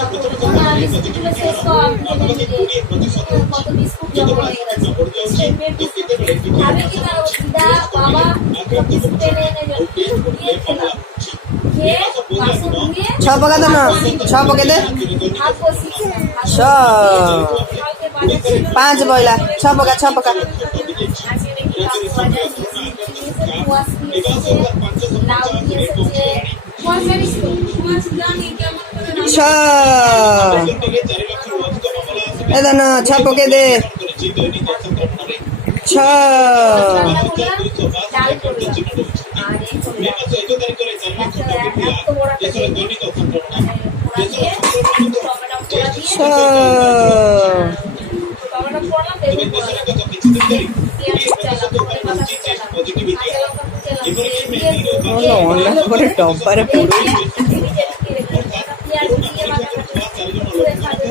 আমি স্কুলে শেষ তো আপনি কত বিস্কুট জমা হয়ে গেছে আমি কি করবো সিধা বাবা বিস্কুট এনে দিয়ে খেলাম খেয়ে বাসন ধুয়ে ছ পকা দে না ছ পকে দে হাত বসিয়েছে ছ পাঁচ বইলা ছ পকা আজকে দেখি কাকু বাজার দিয়েছে কুয়াশ দিয়েছে লাউ দিয়েছে কুয়াশ জানিস তো কুয়াশ জানি কেমন করে ছ এ দে না ছ পকে দে ছ ডাল করলাম আর এই করলাম এত বড় একটা ছ টমেটো পোড়ালাম বেগুন পোড়ালাম পেঁয়াজ চালাম ধনে পাতা চালাম কাঁচা লঙ্কা কুচালাম অনলাইন করে টপারে পুরো পেঁয়াজ দিয়ে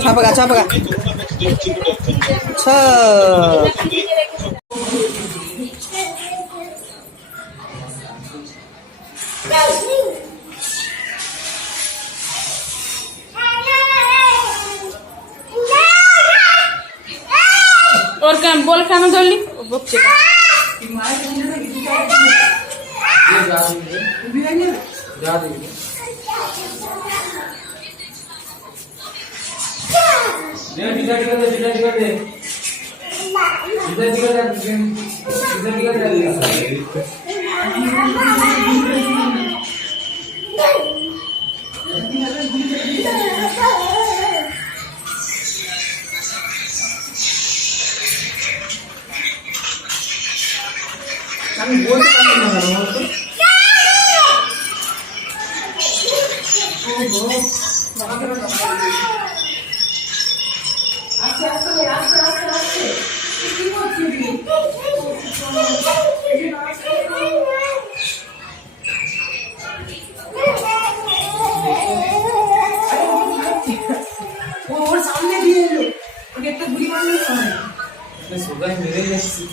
মাথা ছ পকা ছ और क्या बोल खाना जल्दी बच्चे का আমি বলতে পারি না আস্তে আস্তে আস্তে আস্তে আস্তে কি করছিস ওর সামনে দিয়ে এলো ওকে একটা গুলি মারলে হয় না সোজা মেরে যাচ্ছি